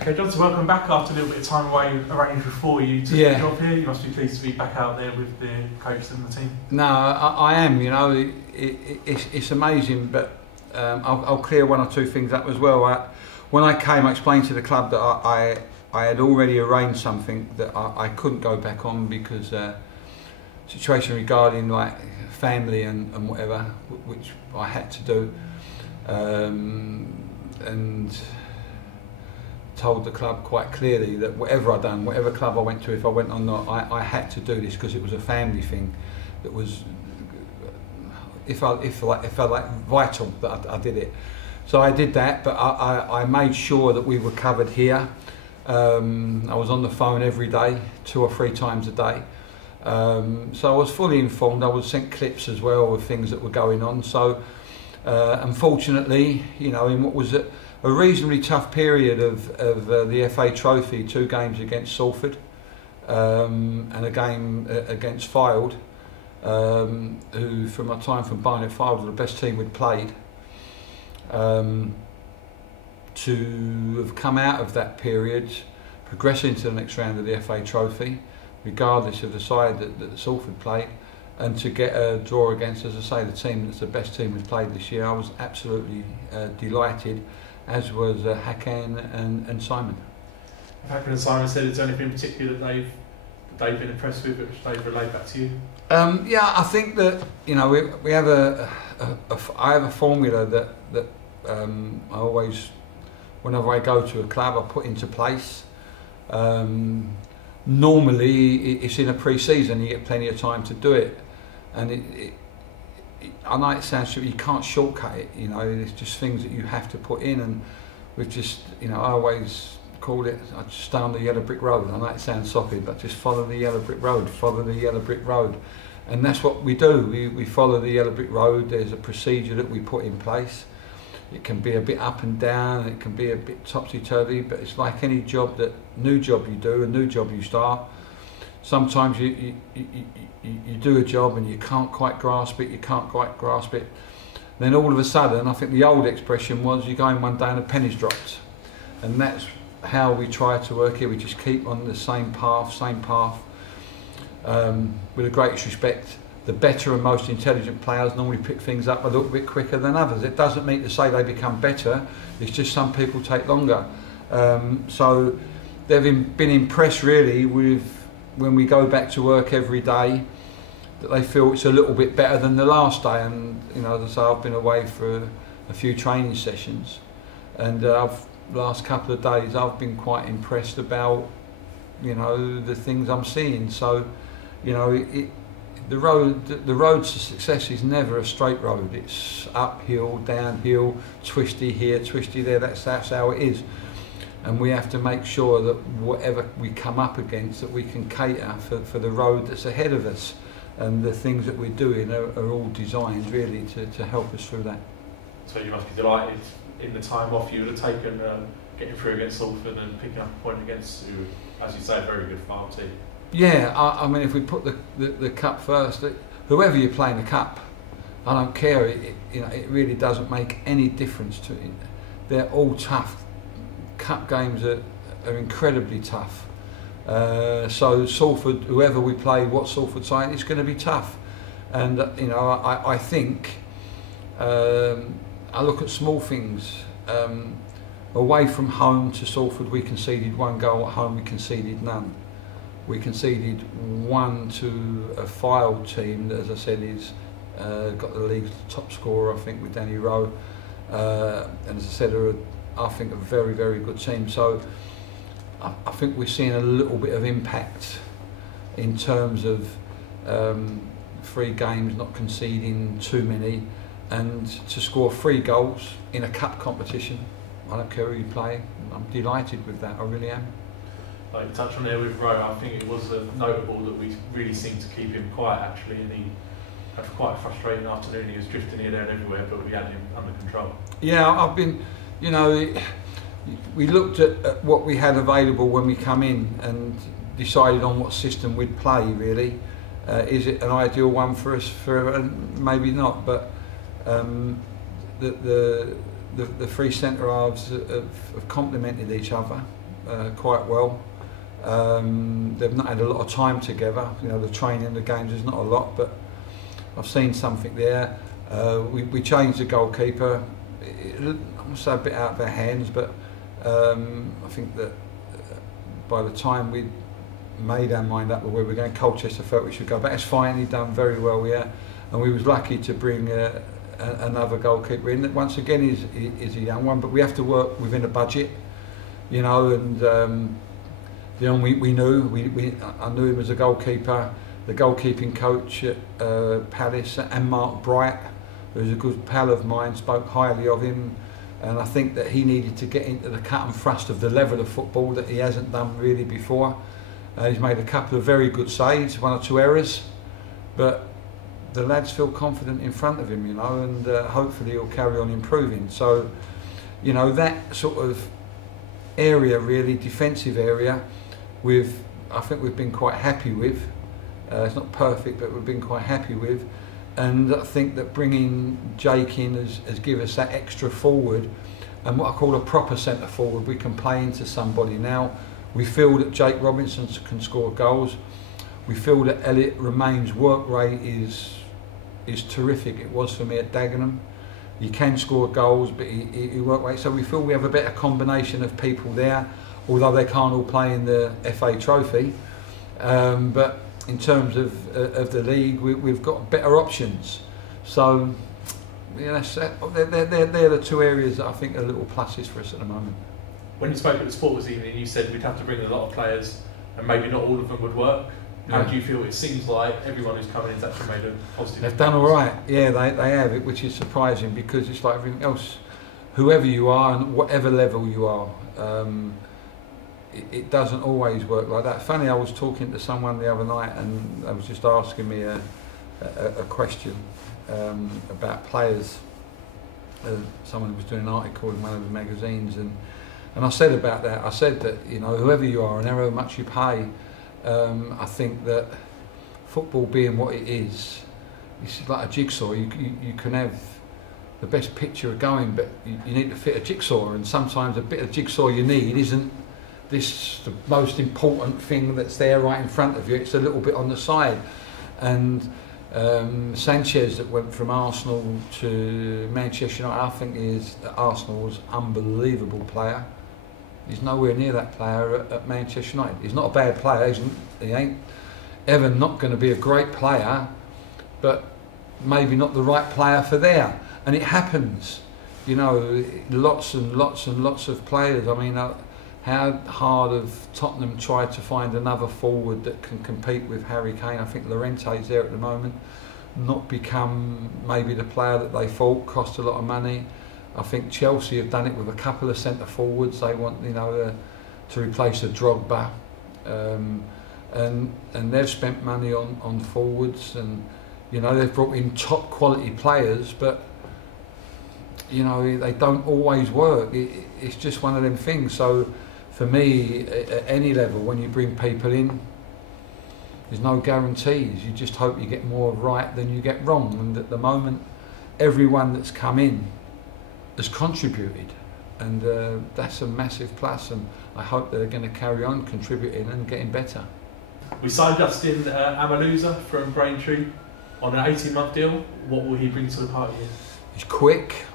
Okay, Johnson, welcome back after a little bit of time away arranged before you took the job here. You must be pleased to be back out there with the coach and the team. No, I am. You know, it's amazing, but I'll clear one or two things up as well. When I came, I explained to the club that I had already arranged something that I couldn't go back on because situation regarding like family and whatever, which I had to do, and told the club quite clearly that whatever I'd done, whatever club I went to, if I went or not, I had to do this because it was a family thing. That was, if I like vital that I did it. So I did that, but I made sure that we were covered here. I was on the phone every day, 2 or 3 times a day. So I was fully informed. I was sent clips as well of things that were going on. So unfortunately, you know, in what was a reasonably tough period of the FA Trophy, 2 games against Salford and a game against Fylde, who from my time from Barnet, Fylde were the best team we'd played. To have come out of that period, progress into the next round of the FA Trophy, regardless of the side that Salford played, and to get a draw against, as I say, the team that's the best team we've played this year, I was absolutely delighted, as was Hakan and Simon. Hakan and Simon said, is there anything in particular that they've been impressed with, which they've relayed back to you? Yeah, I think that, you know, we have I have a formula that I always, whenever I go to a club, I put into place. Normally, it's in a pre-season, you get plenty of time to do it, and I know it sounds stupid, you can't shortcut it, you know, it's just things that you have to put in, and we've just, you know, I always call it, I just stay on the yellow brick road. I know it sounds soppy, but just follow the yellow brick road, follow the yellow brick road. And that's what we do, we follow the yellow brick road. There's a procedure that we put in place. It can be a bit up and down, it can be a bit topsy-turvy, but it's like any job, new job you do, a new job you start. Sometimes you do a job and you can't quite grasp it, Then all of a sudden, I think the old expression was, you go in one day and a penny's dropped. And that's how we try to work here. We just keep on the same path. With the greatest respect, the better and most intelligent players normally pick things up a little bit quicker than others. It doesn't mean to say they become better, it's just some people take longer. So they've been impressed really with, when we go back to work every day, that they feel it's a little bit better than the last day. And you know, as I say, I've been away for a few training sessions, and last couple of days I've been quite impressed about, you know, the things I'm seeing. So, you know, the road to success is never a straight road. It's uphill, downhill, twisty here, twisty there. That's how it is. And we have to make sure that whatever we come up against, that we can cater for the road that's ahead of us. And the things that we're doing are all designed really to help us through that. So you must be delighted in the time off you would have taken getting through against Salford and picking up a point against, who, as you say, a very good Fylde team. Yeah, I mean, if we put the cup first, whoever you play in the cup, I don't care. You know, it really doesn't make any difference to it. They're all tough. Cup games are incredibly tough. So Salford, whoever we play, what Salford side, it's going to be tough. And you know, I think I look at small things. Away from home to Salford, we conceded 1 goal. At home, we conceded none. We conceded 1 to a Fylde team that, as I said, is got the league's top scorer, I think, with Danny Rowe. And as I said, are I think a very, very good team. So I think we're seeing a little bit of impact in terms of 3 games, not conceding too many, and to score 3 goals in a cup competition. I don't care who you play, I'm delighted with that, I really am. Like you touched on there with Rowe, I think it was notable that we really seemed to keep him quiet actually, and he had quite a frustrating afternoon. He was drifting here, there and everywhere, but we had him under control. Yeah, I've been, you know, we looked at what we had available when we come in and decided on what system we'd play really. Is it an ideal one for us? Maybe not, but the 3 centre halves have complemented each other. quite well. They've not had a lot of time together. You know, the training, the games, there's not a lot, but I've seen something there. We changed the goalkeeper. I'm going to say a bit out of their hands, but I think that by the time we made our mind up where we were going, Colchester felt we should go back. It's fine, he'd done very well here, and we was lucky to bring another goalkeeper in. Once again, is a young one, but we have to work within a budget, you know. And you know, we knew I knew him as a goalkeeper. The goalkeeping coach at Palace, and Mark Bright, who's a good pal of mine, spoke highly of him. And I think that he needed to get into the cut and thrust of the level of football that he hasn't done really before. He's made a couple of very good saves, 1 or 2 errors, but the lads feel confident in front of him, you know, and hopefully he'll carry on improving. So, you know, that sort of area, really, defensive area, I think we've been quite happy with. It's not perfect, but we've been quite happy with. And I think that bringing Jake in has given us that extra forward, and what I call a proper centre forward. We can play into somebody now. We feel that Jake Robinson can score goals. We feel that Elliot Romain's work rate is terrific. It was for me at Dagenham. He can score goals, but he work rate. So we feel we have a better combination of people there, although they can't all play in the FA Trophy. But in terms of the league, we've got better options. So yeah, they're the 2 areas that I think are little pluses for us at the moment. When you spoke at the Sport this evening, you said we'd have to bring in a lot of players, and maybe not all of them would work. How do you feel? It seems like everyone who's come in has actually made a positive. They've done all right. Yeah, they have it, which is surprising, because it's like everything else. Whoever you are and whatever level you are, it doesn't always work like that. Funny, I was talking to someone the other night, and I was just asking me a question about players. Someone was doing an article in one of the magazines, and I said about that. I said that, you know, whoever you are and however much you pay, I think that football being what it is, it's like a jigsaw. You can have the best picture going, but you need to fit a jigsaw, and sometimes a bit of jigsaw you need isn't this the most important thing that's there right in front of you. It's a little bit on the side. And Sanchez, that went from Arsenal to Manchester United, I think is at Arsenal was an unbelievable player. He's nowhere near that player at Manchester United. He's not a bad player, he ain't ever not going to be a great player, but maybe not the right player for there. And it happens, you know, lots and lots and lots of players. I mean, how hard have Tottenham tried to find another forward that can compete with Harry Kane? I think Llorente's there at the moment, not become maybe the player that they thought, cost a lot of money. I think Chelsea have done it with a couple of centre forwards. They want, you know, to replace a Drogba, and they've spent money on forwards, and you know they've brought in top quality players, but you know they don't always work. It's just one of them things. So for me, at any level, when you bring people in, there's no guarantees. You just hope you get more right than you get wrong. And at the moment, everyone that's come in has contributed, and that's a massive plus, and I hope they're going to carry on contributing and getting better. We signed Justin Amaluza from Braintree on an 18-month deal. What will he bring to the party here? He's quick,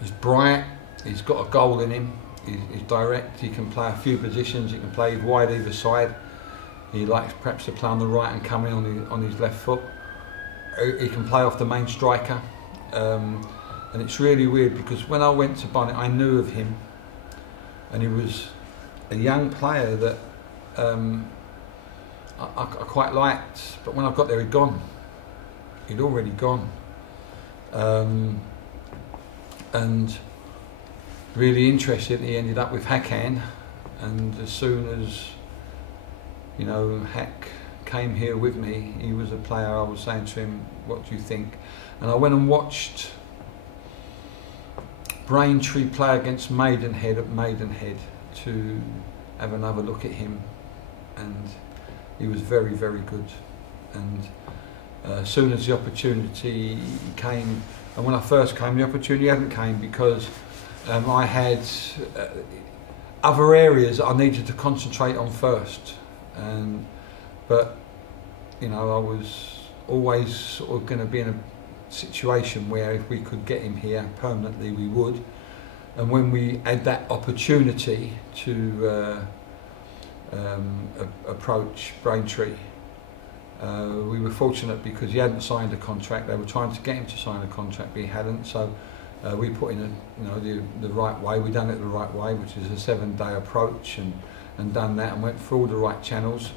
he's bright, he's got a goal in him, he's direct, he can play a few positions, he can play wide either side. He likes perhaps to play on the right and come in on his left foot. He can play off the main striker. And it's really weird, because when I went to Barnet, I knew of him, and he was a young player that I quite liked, but when I got there he'd gone. He'd already gone. And really interested, he ended up with Hakan, and as soon as, you know, Hack came here with me, he was a player. I was saying to him, what do you think? And I went and watched Braintree play against Maidenhead at Maidenhead to have another look at him, and he was very, very good. And as soon as the opportunity came, and when I first came, the opportunity hadn't came, because I had other areas that I needed to concentrate on first, but you know, I was always sort of going to be in a situation where if we could get him here permanently, we would. And when we had that opportunity to approach Braintree, we were fortunate because he hadn't signed a contract. They were trying to get him to sign a contract, but he hadn't. So we put in the right way. We done it the right way, which is a 7-day approach, and done that and went through all the right channels.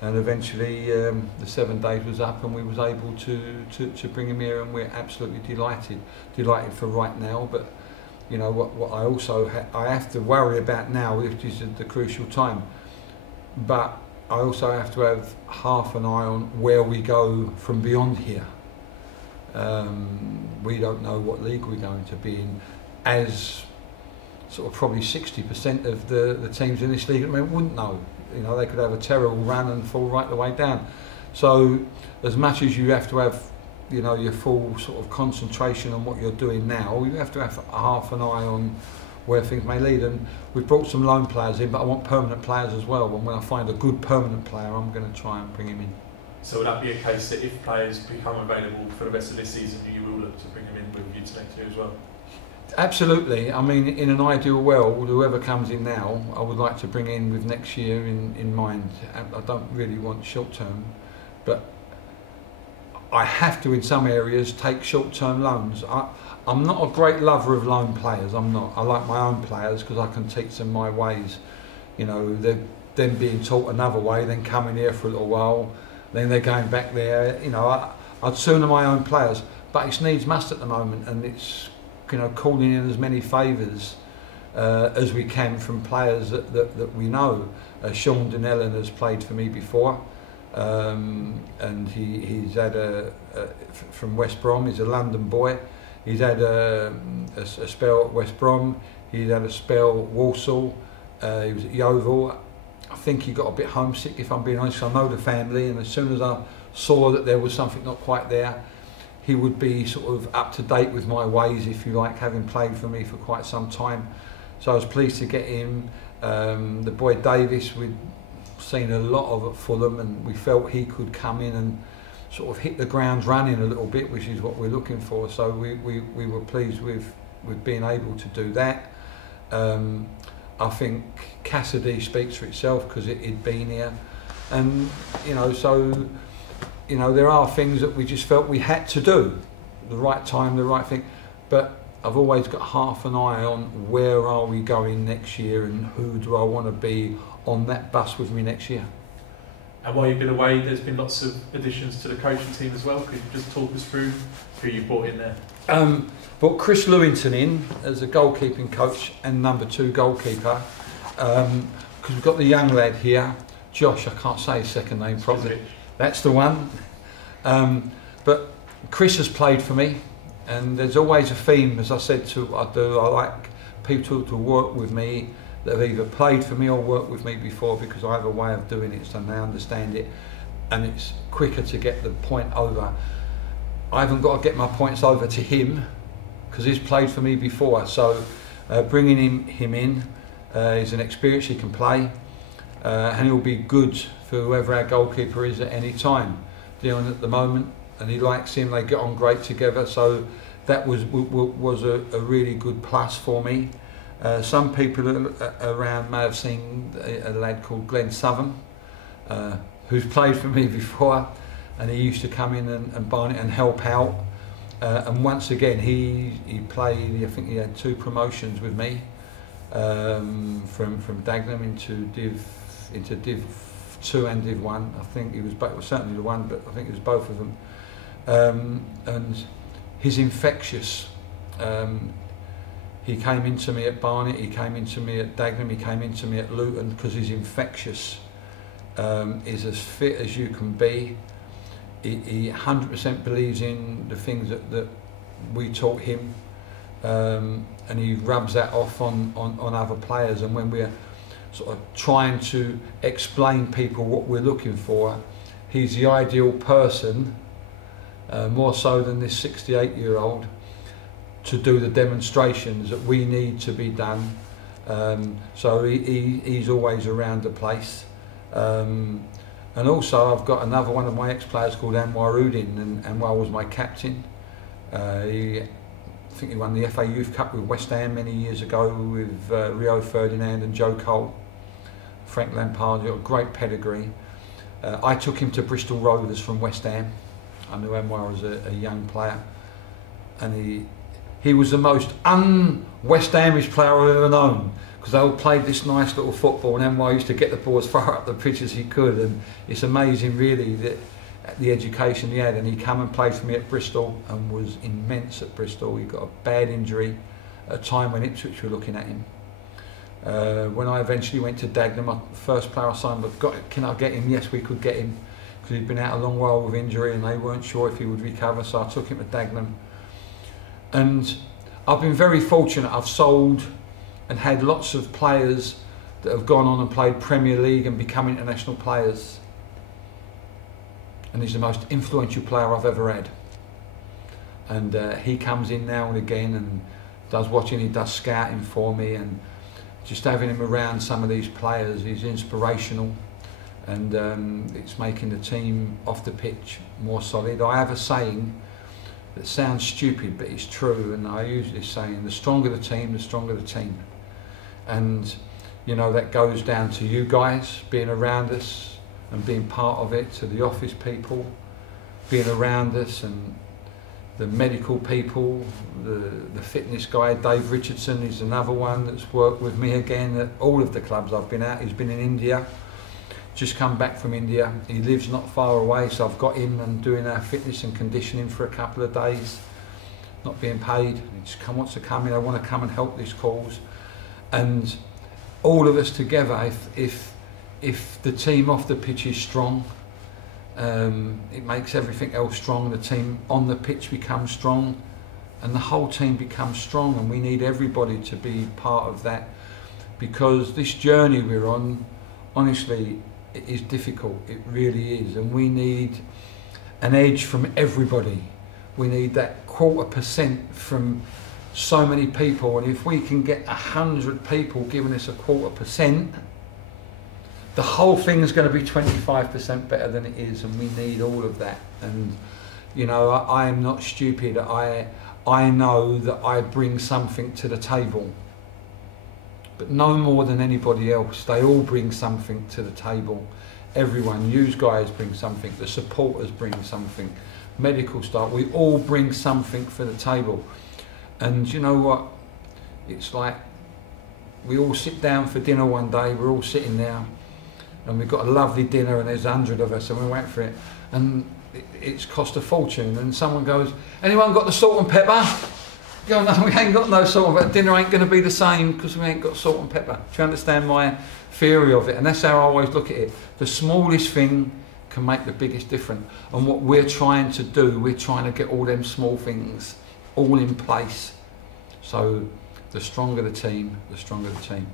And eventually the 7 days was up, and we was able to bring him here, and we're absolutely delighted for right now. But you know what I also I have to worry about now, which is the crucial time. But I also have to have half an eye on where we go from beyond here. We don't know what league we're going to be in, as sort of probably 60% of the teams in this league at the moment wouldn't know. You know, they could have a terrible run and fall right the way down. So as much as you have to have, you know, your full sort of concentration on what you're doing now, you have to have half an eye on where things may lead. And we've brought some loan players in, but I want permanent players as well. And when I find a good permanent player, I'm going to try and bring him in. So would that be a case that if players become available for the rest of this season, you will look to bring them in with you to next year as well? Absolutely. I mean, in an ideal world, whoever comes in now, I would like to bring in with next year in mind. I don't really want short term, but I have to, in some areas, take short-term loans. I'm not a great lover of loan players. I'm not. I like my own players because I can teach them my ways. You know, they're then being taught another way, then coming here for a little while, then they're going back there. You know, I'd sooner my own players, but it's needs must at the moment, and it's, you know, calling in as many favours as we can from players that we know. Sean Donnellan has played for me before. And he's had from West Brom. He's a London boy. He's had a spell at West Brom. He's had a spell at Walsall. He was at Yeovil. I think he got a bit homesick, if I'm being honest. I know the family, and as soon as I saw that there was something not quite there, he would be sort of up to date with my ways, if you like, having played for me for quite some time. So I was pleased to get him. The boy Davis, we'd seen a lot of at Fulham, and we felt he could come in and sort of hit the ground running a little bit, which is what we're looking for. So we were pleased with being able to do that. I think Cassidy speaks for itself because it'd been here, and you know, so you know, there are things that we just felt we had to do, the right time, the right thing. But I've always got half an eye on where are we going next year, and who do I want to be on that bus with me next year. And while you've been away, there's been lots of additions to the coaching team as well. Could you just talk us through who you brought in there? Brought Chris Lewington in as a goalkeeping coach and number 2 goalkeeper, because we've got the young lad here, Josh, I can't say his second name properly. That's the one. But Chris has played for me, and there's always a theme, as I said, I like people to work with me that have either played for me or worked with me before, because I have a way of doing it so they understand it, and it's quicker to get the point over. I haven't got to get my points over to him because he's played for me before, so bringing him in, he's an experience, he can play, and he'll be good for whoever our goalkeeper is at any time. Dion at the moment, and he likes him, they get on great together, so that was a really good plus for me. Some people around may have seen a lad called Glenn Southern, who's played for me before, and he used to come in and Barnet and help out. And once again, he played. I think he had 2 promotions with me, from Dagenham into Div 2 and Div 1. I think he was certainly the one, but I think it was both of them. And he's infectious. He came into me at Barnet, he came into me at Dagenham, he came into me at Luton because he's infectious. He's as fit as you can be. He 100% believes in the things that we taught him, and he rubs that off on other players. And when we're sort of trying to explain people what we're looking for, he's the ideal person, more so than this 68-year-old, to do the demonstrations that we need to be done So he's always around the place. And also I've got another one of my ex-players called Anwar Udin, and Anwar was my captain. I think he won the FA Youth Cup with West Ham many years ago with Rio Ferdinand and Joe Cole. Frank Lampard, got a great pedigree. I took him to Bristol Rovers from West Ham. I knew Anwar as a young player, and he was the most un-West Hamish player I've ever known, because they all played this nice little football, and Anwar used to get the ball as far up the pitch as he could, and it's amazing really that the education he had. And he came and played for me at Bristol and was immense at Bristol. He got a bad injury at a time when Ipswich were looking at him. When I eventually went to Dagenham, my first player I signed, but can I get him? Yes, we could get him, because he'd been out a long while with injury and they weren't sure if he would recover, so I took him to Dagenham. And I've been very fortunate. I've sold and had lots of players that have gone on and played Premier League and become international players. And he's the most influential player I've ever had. And he comes in now and again and does watching, he does scouting for me, and just having him around some of these players is inspirational, and it's making the team off the pitch more solid. I have a saying that sounds stupid, but it's true, and I use this saying: the stronger the team, the stronger the team. And you know, that goes down to you guys being around us and being part of it, to the office people being around us, and the medical people, the fitness guy, Dave Richardson is another one that's worked with me again at all of the clubs I've been at. He's been in India, just come back from India. He lives not far away, so I've got him and doing our fitness and conditioning for a couple of days, not being paid. He just wants to come in, I want to come and help this cause. And all of us together, if the team off the pitch is strong, it makes everything else strong. The team on the pitch becomes strong, and the whole team becomes strong, and we need everybody to be part of that, because this journey we're on, honestly, it is difficult. It really is, and we need an edge from everybody. We need that 0.25% from so many people, and if we can get 100 people giving us a 0.25%, the whole thing is going to be 25% better than it is, and we need all of that. And you know, I am not stupid. I know that I bring something to the table, but no more than anybody else. They all bring something to the table. Everyone, you guys bring something, the supporters bring something, medical staff, we all bring something for the table. And you know what? It's like we all sit down for dinner one day, we're all sitting there, and we've got a lovely dinner, and there's 100 of us, and we went for it, and it's cost a fortune, and someone goes, anyone got the salt and pepper? You go, no, we ain't got no salt and pepper. Dinner ain't going to be the same because we ain't got salt and pepper. Do you understand my theory of it? And that's how I always look at it. The smallest thing can make the biggest difference, and what we're trying to do, we're trying to get all them small things all in place. So the stronger the team, the stronger the team.